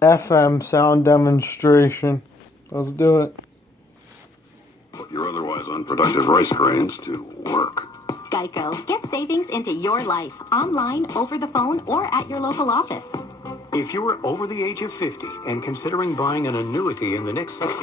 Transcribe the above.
FM sound demonstration. Let's do it. Put your otherwise unproductive rice grains to work. Geico. Get savings into your life, online, over the phone, or at your local office. If you are over the age of 50 and considering buying an annuity in the next 60...